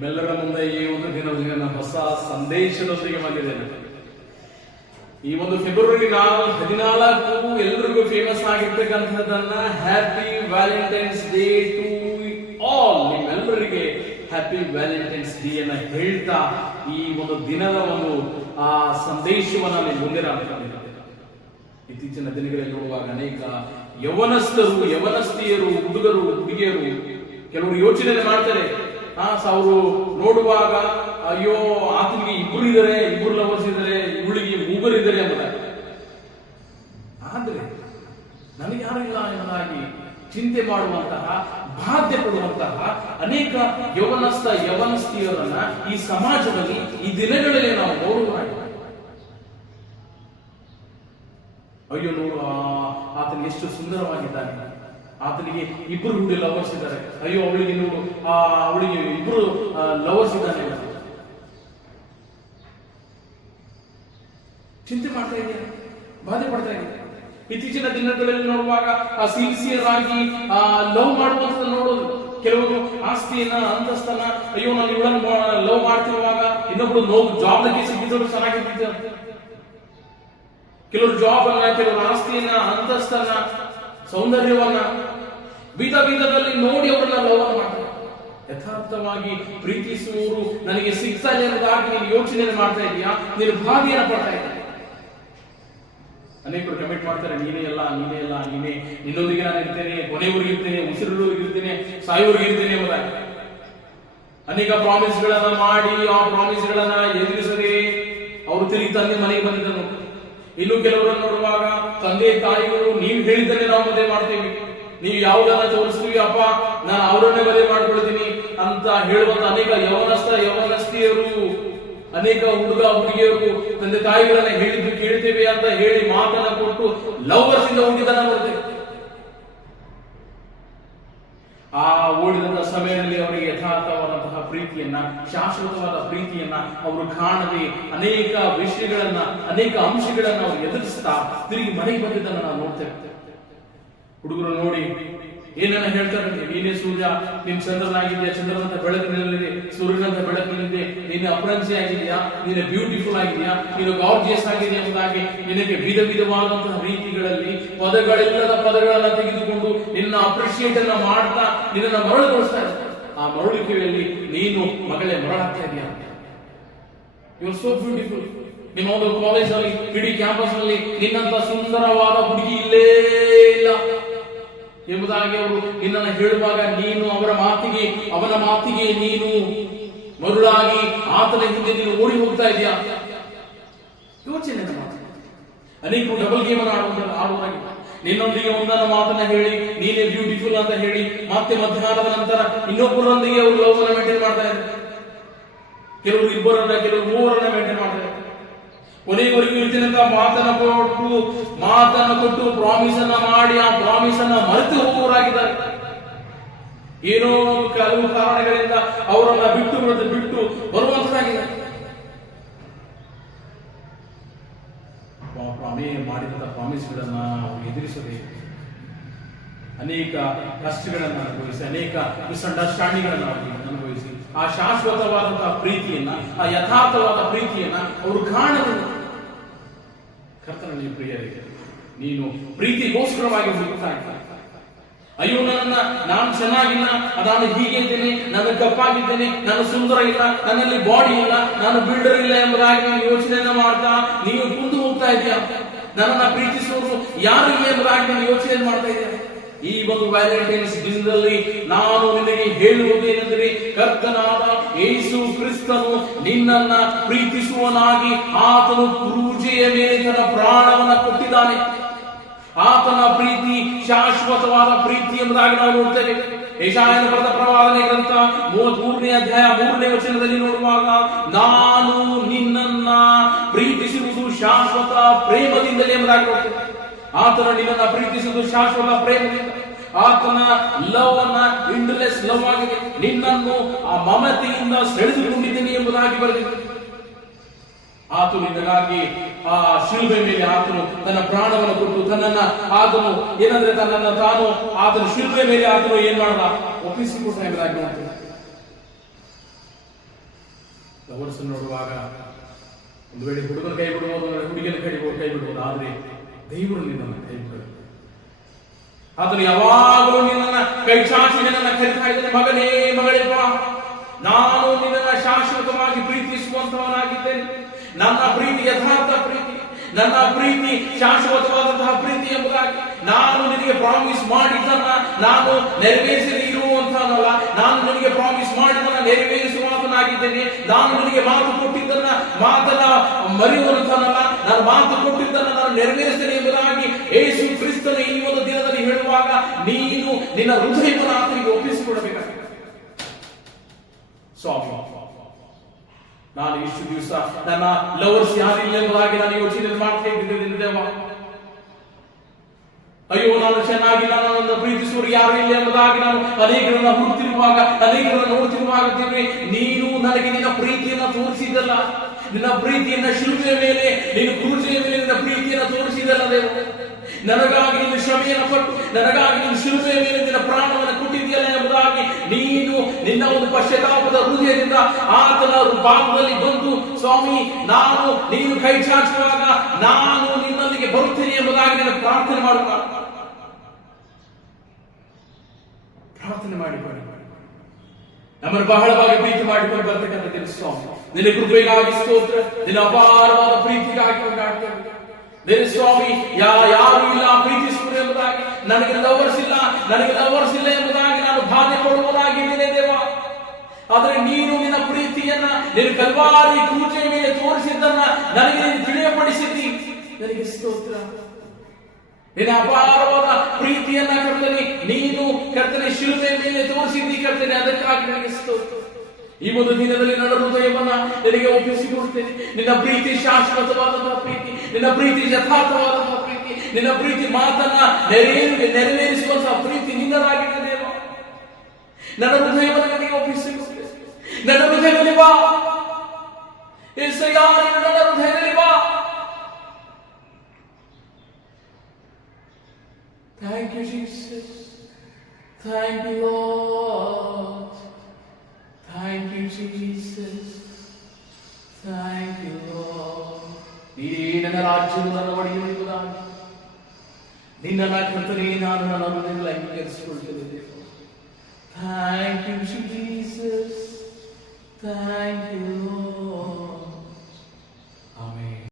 ನಿಮ್ಮೆಲ್ಲರ ಮುಂದೆ ಈ ಒಂದು ದಿನದ ಹೊಸ ಸಂದೇಶದೊಂದಿಗೆ ಬಂದಿದ್ದೇನೆ. ಈ ಒಂದು ಫೆಬ್ರವರಿ 14 ಎಲ್ಲರಿಗೂ ಫೇಮಸ್ ಆಗಿರ್ತಕ್ಕಂಥದ್ದನ್ನ happy Valentine's day to all, ನಿಮ್ಮೆಲ್ಲರಿಗೆ ಹ್ಯಾಪಿ ವ್ಯಾಲೆಂಟೈನ್ಸ್ ಡೇ ಅನ್ನ ಹೇಳ್ತಾ ಈ ಒಂದು ದಿನದ ಒಂದು ಆ ಸಂದೇಶವನ್ನ ನೀವು ಮುಂದೆ ಇತ್ತೀಚಿನ ದಿನಗಳಲ್ಲಿ ನೋಡುವಾಗ ಅನೇಕ ಯವನಸ್ಥರು, ಯವನಸ್ತಿಯರು, ಹುಡುಗರು, ಹುಡುಗಿಯರು ಕೆಲವರು ಯೋಚನೆ ಮಾಡ್ತಾರೆ. ಅವರು ನೋಡುವಾಗ ಅಯ್ಯೋ ಆತನಿಗೆ ಇಬ್ಬರು ಇದ್ದಾರೆ, ಇಬ್ಬರು ಲವರ್ಸ್ ಇದ್ದಾರೆ, ಇವಳಿಗೆ ಮೂವರು ಇದ್ದಾರೆ ಎಂಬುದಾಗಿ. ಆದ್ರೆ ನನಗೆ ಯಾರಿಲ್ಲ ಎಂಬುದಾಗಿ ಚಿಂತೆ ಮಾಡುವಂತಹ, ಬಾಧ್ಯ ಪಡುವಂತಹ ಅನೇಕ ಯವನಸ್ತಿಯರನ್ನ ಈ ಸಮಾಜದಲ್ಲಿ ಈ ದಿನಗಳಲ್ಲಿ ನಾವು ನೋಡುವಾಗ ಅಯ್ಯೋ ನೋಡು ಆತನಿಗೆ ಎಷ್ಟು ಸುಂದರವಾಗಿದ್ದಾನೆ, ಆತನಿಗೆ ಇಬ್ಬರು ಹುಡುಗಿ ಲವರ್ಸ್ ಇದ್ದಾರೆ, ಅಯ್ಯೋ ಅವಳಿಗೆ ನೋಡು ಅವಳಿಗೆ ಇಬ್ಬರು ಲವರ್ಸ್ ಇದ್ದಾನೆ. ಚಿಂತೆ ಮಾಡ್ತಾ ಇದೆಯಾ, ಬಾಧೆ ಪಡ್ತಾ ಇದೆಯಾ? ಇತ್ತೀಚಿನ ದಿನಗಳಲ್ಲಿ ನೋಡುವಾಗ ಸಿನ್ಸಿಯರ್ ಆಗಿ ಲವ್ ಮಾಡುವಂತ ನೋಡೋದು. ಕೆಲವರು ಆಸ್ತಿಯನ್ನ, ಅಂತಸ್ತನ್ನ, ಅಯ್ಯೋ ನಾನು ಇವಳನ್ನು ಲವ್ ಮಾಡ್ತಿರುವಾಗ ಇನ್ನೊಬ್ರು ಜಾಬ್ಗೆ ಸಿಕ್ಕಿದ್ರು ಚೆನ್ನಾಗಿರ್ತಿದ್ದೆ. ಕೆಲವರು ಜಾಬ್ ಅನ್ನ, ಕೆಲವರು ಆಸ್ತಿಯನ್ನ, ಅಂತಸ್ತನ್ನ, ಸೌಂದರ್ಯವನ್ನ ಬೀದದಲ್ಲಿ ನೋಡಿ ಅವರನ್ನ ಲವ್ ಮಾಡ್ತಾರೆ. ಯಥಾರ್ಥವಾಗಿ ಪ್ರೀತಿಸುವವರು ನನಗೆ ಸಿಗ್ತಾ ಇಲ್ಲ ಎಂಬುದಾಗಿ ನೀನು ಯೋಚನೆ ಮಾಡ್ತಾ ಇದೀಯಾ, ನೀನು ಬಾಧೆಯನ್ನು ಪಡ್ತಾ ಇದ್ದೀಯ. ಅನೇಕರು ಕಮೆಂಟ್ ಮಾಡ್ತಾರೆ, ನೀನೇ ಎಲ್ಲ ನೀನೇ, ನಿನ್ನೊಂದಿಗೆ ನಾನು ಇರ್ತೇನೆ, ಕೊನೆಯವರೆಗೆ ಇರ್ತೇನೆ, ಉಸಿರವರೆಗೆ ಇರ್ತೇನೆ, ಸಾಯುವರೆಗೆ ಇರ್ತೇನೆ ಎಂಬುದಾಗಿ ಅನೇಕ ಪ್ರಾಮಿಸ್ ಗಳನ್ನ ಮಾಡಿ ಆ ಪ್ರಾಮಿಸ್ ಗಳನ್ನ ಎದುರಿಸದೆ ಅವರು ತಿರುಗಿ ತಂದೆ ಮನೆಗೆ ಬಂದಿದ್ದನು. ಇನ್ನು ಕೆಲವರನ್ನು ನೋಡುವಾಗ ತಂದೆ ತಾಯಿಗಳು ನೀವು ಹೇಳಿದ್ದನ್ನೇ ನಾವು ಮದುವೆ ಮಾಡ್ತೇವೆ, ನೀವು ಯಾವುದನ್ನ ತೋರಿಸ್ತೀವಿ ಅಪ್ಪ ನಾನು ಅವರನ್ನೇ ಮದುವೆ ಮಾಡ್ಕೊಳ್ತೀನಿ ಅಂತ ಹೇಳುವಂತ ಅನೇಕ ಯವನಸ್ತಿಯರು, ಅನೇಕ ಹುಡುಗಿಯರು ತಂದೆ ತಾಯಿಗಳನ್ನ ಹೇಳಿದ್ದು ಕೇಳ್ತೇವೆ ಅಂತ ಹೇಳಿ ಮಾತನ್ನ ಕೊಟ್ಟು ಲವರ್ಸ್ ಇಂದ ಹುಡುಗಿದನ್ನ ನೋಡ್ತೇವೆ. ಆ ಓಡಿದಂತಹ ಸಮಯದಲ್ಲಿ ಅವರಿಗೆ ಯಥಾರ್ಥವಾದಂತಹ ಪ್ರೀತಿಯನ್ನ, ಶಾಶ್ವತವಾದ ಪ್ರೀತಿಯನ್ನ ಅವರು ಕಾಣದೆ ಅನೇಕ ವಿಷಯಗಳನ್ನ, ಅನೇಕ ಅಂಶಗಳನ್ನ ಅವರು ಎದುರಿಸ್ತಾ ತಿರುಗಿ ಮನೆಗೆ ಬಂದಿದ್ದನ್ನ ನಾವು ನೋಡ್ತೇವೆ. ಹುಡುಗರು ನೋಡಿ ಏನನ್ನ ಹೇಳ್ತಾರೆ, ನೀನೇ ಸೂರ್ಯ, ನೀನ್ ಚಂದ್ರನಾಗಿದ್ಯಾ, ಚಂದ್ರನಂತ ಬೆಳಕಿನಲ್ಲಿದೆ, ಸೂರ್ಯನಂತ ಬೆಳಕಿನಲ್ಲಿದೆ, ನೀನು ಅಪ್ರಂಚಿ ಆಗಿದೆಯಾ, ನೀನು ಬ್ಯೂಟಿಫುಲ್ ಆಗಿದೆಯಾ, ನೀನು ಗಾರ್ಜಿಯಸ್ ಆಗಿದೆಯಾ ಎಂಬುದಾಗಿ ನಿನಗೆ ವಿಧವಾದಂತಹ ರೀತಿಗಳಲ್ಲಿ ಪದಗಳಿಲ್ಲದ ಪದಗಳನ್ನ ತೆಗೆದುಕೊಂಡು ನಿನ್ನ ಅಪ್ರಿಶಿಯೇಟ್ ಅನ್ನ ಮಾಡ್ತಾ ನಿನ್ನನ್ನು ಮರಳುಗೊಳಿಸ್ತಾ ಇದ್ದಾರೆ. ಆ ಮರಳುವಿಕೆಯಲ್ಲಿ ನೀನು ಮಗಳೇ ಮರಳಾಗ್ತಾ ಇದೆಯಾ, ಯು ಆರ್ ಸೋ ಬ್ಯೂಟಿಫುಲ್. ನಿಮ್ಮ ಒಂದು ಕಾಲೇಜ್ ನಲ್ಲಿ, ಇಡೀ ಕ್ಯಾಂಪಸ್ ನಲ್ಲಿ ನಿನ್ನಂತ ಸುಂದರವಾದ ಹುಡುಗಿ ಇಲ್ಲೇ ಇಲ್ಲ ಎಂಬುದಾಗಿ ಅವರು ನಿನ್ನನ್ನು ಹೇಳುವಾಗ ನೀನು ಅವನ ಮಾತಿಗೆ ನೀನು ಮರುಳಾಗಿ ಆತನ ಹಿಂದೆ ನೀನು ಓಡಿ ಹೋಗ್ತಾ ಇದೆಯಾ? ಯೋಚನೆ ಮಾತು. ಅನೇಕರು ಡಬಲ್ ಗೇಮ್ ಆಡುವಾಗ ನಿನ್ನೊಂದಿಗೆ ಒಂದನ್ನು ಮಾತನ್ನ ಹೇಳಿ ನೀನೇ ಬ್ಯೂಟಿಫುಲ್ ಅಂತ ಹೇಳಿ ಮತ್ತೆ ಮಧ್ಯಾಹ್ನದ ನಂತರ ಇನ್ನೊಬ್ಬರೊಂದಿಗೆ ಅವರು ಲವ್ ಅನ್ನ ಮೇಂಟೈನ್ ಮಾಡ್ತಾ ಇದ್ದಾರೆ. ಕೆಲವರು ಇಬ್ಬರನ್ನ, ಕೆಲವರು ಮೂವರನ್ನ ಮೇಂಟೈನ್ ಮಾಡ್ತಾ ಇದ್ದಾರೆ. ಕೊನೆಯವರೆಗೂ ಇರ್ತೀನಿ ಅಂತ ಮಾತನ್ನ ಕೊಟ್ಟು ಪ್ರಾಮಿಸ್ ಅನ್ನ ಮಾಡಿ ಆ ಪ್ರಾಮಿಸ್ ಅನ್ನ ಮರೆತು ಹೋಗುವವರಾಗಿದ್ದಾರೆ. ಏನೋ ಕೆಲವು ಕಾರಣಗಳಿಂದ ಅವರನ್ನ ಬಿಟ್ಟು ಬರುವಂತರಾಗಿದೆ. ಮಾಡಿದಂತ ಪ್ರಾಮಿಸ್ಗಳನ್ನ ಎದುರಿಸದೆ ಅನೇಕ ಕಷ್ಟಗಳನ್ನ ಅನುಭವಿಸಿ, ಅನೇಕ ಮಿಸ್ಅಂಡರ್ಸ್ಟ್ಯಾಂಡಿಂಗ್ ಅನುಭವಿಸಿ ಆ ಶಾಶ್ವತವಾದಂತಹ ಪ್ರೀತಿಯನ್ನ, ಆ ಯಥಾರ್ಥವಾದ ಪ್ರೀತಿಯನ್ನ ಅವರು ಕಾಣಲಿಲ್ಲ. ಕರ್ತನಲ್ಲಿ ಪ್ರಿಯರಿಗೆ, ನೀನು ಪ್ರೀತಿಗೋಸ್ಕರವಾಗಿ ಹುಡುಕ್ತಾ ಇದ್ದಾರೆ. ಅಯ್ಯೋ ನಾನು ಚೆನ್ನಾಗಿಲ್ಲ, ನಾನು ಹೀಗೆ ಇದ್ದೇನೆ, ನಾನು ಕಪ್ಪಾಗಿದ್ದೇನೆ, ನಾನು ಸುಂದರ ಇಲ್ಲ, ನನ್ನಲ್ಲಿ ಬಾಡಿ ಇಲ್ಲ, ನಾನು ಬಿಲ್ಡರ್ ಇಲ್ಲ ಎಂಬುದಾಗಿ ನಾನು ಯೋಚನೆಯನ್ನ ಮಾಡ್ತಾ ನೀವು ಕುಂದು ಹೋಗ್ತಾ ಇದೆಯಾ? ನನ್ನನ್ನ ಪ್ರೀತಿಸುವುದು ಯಾರು ಇಲ್ಲ ಎಂಬುದಾಗಿ ನಾನು ಯೋಚನೆ ಮಾಡ್ತಾ ಇದ್ದೇನೆ. ಈ ಒಂದು ವ್ಯಾಲೆಂಟೈನ್ಸ್ ದಿನದಲ್ಲಿ ನಾನು ನಿನಗೆ ಹೇಳುವುದೇನೆಂದರೆ, ಕರ್ತನಾದ ಯೇಸು ಕ್ರಿಸ್ತನು ನಿನ್ನನ್ನ ಪ್ರೀತಿಸುವನಾಗಿ ಆತನು ಕ್ರೂಜೆಯ ಮೇಲೆ ತನ್ನ ಪ್ರಾಣವನ್ನ ಕೊಟ್ಟಿದ್ದಾನೆ. ಆತನ ಪ್ರೀತಿ ಶಾಶ್ವತವಾದ ಪ್ರೀತಿ ಎಂಬುದಾಗಿ ನಾವು ನೋಡ್ತೇವೆ. ಯೆಶಾಯನ ಬರೆದ ಪ್ರವಾದನೆ ಗ್ರಂಥ 33ನೇ ಅಧ್ಯಾಯ 3ನೇ ವಚನದಲ್ಲಿ ನೋಡುವಾಗ, ನಾನು ನಿನ್ನನ್ನ ಪ್ರೀತಿಸುವುದು ಶಾಶ್ವತ ಪ್ರೇಮದಿಂದಲೇ ಎಂಬುದಾಗಿ ನೋಡ್ತೇವೆ. ಆತನ ನಿನ್ನನ್ನು ಪ್ರೀತಿಸುವುದು ಶಾಶ್ವತ ಪ್ರೇಮದಿಂದ. ಆತನ ಲವ್ ಅನ್ನ ಇಂಡ್ಲೆಸ್ ಲವ್ ಆಗಿದೆ. ನಿನ್ನನ್ನು ಆ ಮಮತೆಯಿಂದ ಸೆಳೆದುಕೊಂಡಿದ್ದೇನೆ ಎಂಬುದಾಗಿ ಬರೆದಿದೆ. ಆತನು ನಿನಗಾಗಿ ಆ ಶಿಲುಬೆ ಮೇಲೆ ಆತನು ತನ್ನ ಪ್ರಾಣವನ್ನು ಕೊಟ್ಟು ತನ್ನನ್ನು ಆತನು ಏನಂದ್ರೆ ತನ್ನನ್ನು ತಾನು ಆತನ ಶಿಲುಬೆ ಮೇಲೆ ಆತನು ಏನ್ ಮಾಡ್ದ, ಒಪ್ಪಿಸಿಕೊಟ್ಟ ಎಂಬುದಾಗಿ ನೋಡ್ತೇವೆ. ಲವರ್ಸ್ ನೋಡುವಾಗ ಒಂದು ವೇಳೆ ಹುಡುಗನ ಕೈ ಬಿಡುವುದು, ಹುಡುಗಿನ ಕೈ ಬಿಡುವುದು, ಆದರೆ ದೇವರು ನಿನ್ನನ್ನು ಕೈ ಬಿಡಲು ಆತನು ಯಾವಾಗಲೂ ನಿನ್ನನ್ನು ಕೈ ಚಾಚಿ ನಿನ್ನನ್ನು ಕರೀತಾ ಇದ್ದಾನೆ. ಮಗನೇ, ಮಗಳೇ, ಬಾ, ನಾನು ನಿನ್ನನ್ನು ಶಾಶ್ವತವಾಗಿ ಪ್ರೀತಿಸುವಂತವನಾಗಿದ್ದೇನೆ. ನನ್ನ ಪ್ರೀತಿ ಯಥಾರ್ಥ ಪ್ರೀತಿ, ನನ್ನ ಪ್ರೀತಿ ಶಾಶ್ವತವಾದಂತಹ ಪ್ರೀತಿ ಎಂಬುದಾಗಿ ನಾನು ನಿನಗೆ ಪ್ರಾಮಿಸ್ ಮಾಡಿದ್ದನ್ನ ನಾನು ನೆರವೇರಿಸದೇ ಇರುವಂತಹನಲ್ಲ. ನಾನು ನಿನಗೆ ಪ್ರಾಮಿಸ್ ಮಾಡಿದ್ದನ್ನ ನೆರವೇರಿಸುವಂತನಾಗಿದ್ದೇನೆ. ನಾನು ನಿನಗೆ ಮಾತು ಕೊಟ್ಟಿದ್ದನ್ನ ಮಾತನ್ನ ಮರೆಯುವಂತನಲ್ಲ. ನಾನು ಮಾತು ಕೊಟ್ಟಿದ್ದನ್ನ ನಾನು ನೆರವೇರಿಸ್ತೇನೆ ಎಂಬುದಾಗಿ ಯೇಸು ಕ್ರಿಸ್ತನ ಈ ಒಂದು ದಿನದಲ್ಲಿ ಹೇಳುವಾಗ ನೀನು ನಿನ್ನ ಹೃದಯವನ್ನು ಆತನಿಗೆ ಒಪ್ಪಿಸಿಕೊಡಬೇಕಾಗಿದೆ. ಸ್ವಾಮಿ, ನಾನು ಇಷ್ಟು ದಿವಸ ನನ್ನ ಲವರ್ಸ್ ಯಾರಿಲ್ಲ ಎಂಬುದಾಗಿ ನಾನು ಯೋಚನೆ ಮಾಡ್ತಾ ಇದ್ದೇನೆ ದೇವ. ಅಯ್ಯೋ, ನಾನು ಚೆನ್ನಾಗಿಲ್ಲ, ನನ್ನನ್ನು ಪ್ರೀತಿಸುವರು ಯಾರು ಇಲ್ಲ ಎಂಬುದಾಗಿ ನಾನು ಅನೇಕರನ್ನ ಹುಡುಕ್ತಿರುವಾಗ, ಅನೇಕರನ್ನ ನೋಡ್ತಿರುವಾಗ ದೇವರೇ, ನೀನು ನನಗೆ ನಿನ್ನ ಪ್ರೀತಿಯನ್ನು ತೋರಿಸಿದಲ್ಲ, ನಿನ್ನ ಪ್ರೀತಿಯನ್ನ ಶಿಲುಬೆಯ ಮೇಲೆ, ನಿನ್ನ ಕ್ರೂಜೆಯ ಮೇಲೆ ನಿನ್ನ ಪ್ರೀತಿಯನ್ನು ತೋರಿಸಿದಲ್ಲ ದೇವ. ನನಗಾಗಿ ನಿನ್ನ ಶ್ರಮೆಯನ್ನು ಪಟ್ಟು, ನನಗಾಗಿ ನಿನ್ನ ಶಿಲುಬೆಯ ಮೇಲೆ ನಿನ್ನ ಪ್ರಾಣವನ್ನು ಕೊಟ್ಟಿದೆಯಲ್ಲ ಎಂಬುದಾಗಿ ನೀನು ನಿನ್ನ ಒಂದು ಪಶ್ಚಾತ್ತಾಪದ ಹೃದಯದಿಂದ ಆತನ ಭಾಗದಲ್ಲಿ ಬಂದು, ಸ್ವಾಮಿ, ನೀನು ಕೈ ಚಾಚುವಾಗ ನಾನು ನಿನ್ನಲ್ಲಿಗೆ ಬರುತ್ತೇನೆ ಎಂಬುದಾಗಿ ನಿನ್ನ ಪ್ರಾರ್ಥನೆ ಮಾಡಿಕೊಳ್ಳಿ. ನಮ್ಮನ್ನು ಬಹಳವಾಗಿ ಪ್ರೀತಿ ಮಾಡಿಕೊಂಡು ಬರ್ತಕ್ಕಂಥ ಸ್ವಾಮಿ, ನಿನ್ನ ಕೃಪೆಗಾಗಿ ಸ್ತೋತ್ರ, ನಿನ್ನ ಅಪಾರವಾದ ಪ್ರೀತಿಗಾಗಿ ಕೊಂಡಾಡ್ತೇವೆ. ಸ್ವಾಮಿ, ಯಾರು ಇಲ್ಲ ಪ್ರೀತಿಸುವುದು ಎಂಬುದಾಗಿ, ನನಗೆ ಲವರ್ಸ್ ಇಲ್ಲ ಎಂಬುದಾಗಿ ನಾನು ಬಾಧೆ ಪಡುವುದಾಗಿದ್ದೇನೆ ದೇವ. ಆದರೆ ನೀನು ನಿನ್ನ ಪ್ರೀತಿಯನ್ನ ನಿನ್ನ ಕಲ್ವಾರಿ ಕ್ರೂಜೆಯ ಮೇಲೆ ತೋರಿಸಿದ್ದನ್ನ ನನಗೆ ತಿಳಿಯಪಡಿಸಿದ್ದಿ. ನನಗೆ ಸ್ತೋತ್ರ. ನಿನ್ನ ಅಪಾರವಾದ ಪ್ರೀತಿಯನ್ನ ಕರ್ತನೆ ನೀನು ಕರ್ತನೆ ಶಿಲುಬೆಯ ಮೇಲೆ ತೋರಿಸಿದ್ದಿ ಕರ್ತನೆ, ಅದಕ್ಕಾಗಿ ನನಗೆ ಸ್ತೋತ್ರ. ಈ ಒಂದು ದಿನದಲ್ಲಿ ನನ್ನ ಹೃದಯವನ್ನ ನಿನಗೆ ಒಪ್ಪಿಸಿಕೊಡ್ತೇನೆ. ನಿನ್ನ ಪ್ರೀತಿ ಶಾಶ್ವತವಾದಂತಹ ಪ್ರೀತಿ, ನಿನ್ನ ಪ್ರೀತಿ ಯಥಾರ್ಥವಾದಂತಹ ಪ್ರೀತಿ, ನಿನ್ನ ಪ್ರೀತಿ ಮಾತನ್ನ ನೆರವೇರಿಸುವಂತಹ ಪ್ರೀತಿ ನಿನ್ನದಾಗಿದೆ ದೇವ. ನನ್ನ ಹೃದಯವನ್ನು ನಿನಗೆ ಒಪ್ಪಿಸಿಕೊಡ್ತೇನೆ. ನನ್ನ ಹೃದಯದಲ್ಲಿ ಬಾ ಯೆಹೋವನೇ, ನನ್ನ ಹೃದಯದಲ್ಲಿ ಬಾ. Thank you Jesus, thank you Lord, thank you Jesus, thank you Lord. ನೀನೇ ನನ್ನ ರಾಜ್ಯವು ನನ್ನ ಒಡೆಯು ಎಂಬುದಾಗಿ ನಿನ್ನ ಕರ್ತನೇ ನಾನು ನನ್ನ ಹೃದಯದಲ್ಲಿ ಅಂಗೀಕರಿಸಿಕೊಳ್ಳುತ್ತೇನೆ. Thank you Jesus, thank you Lord.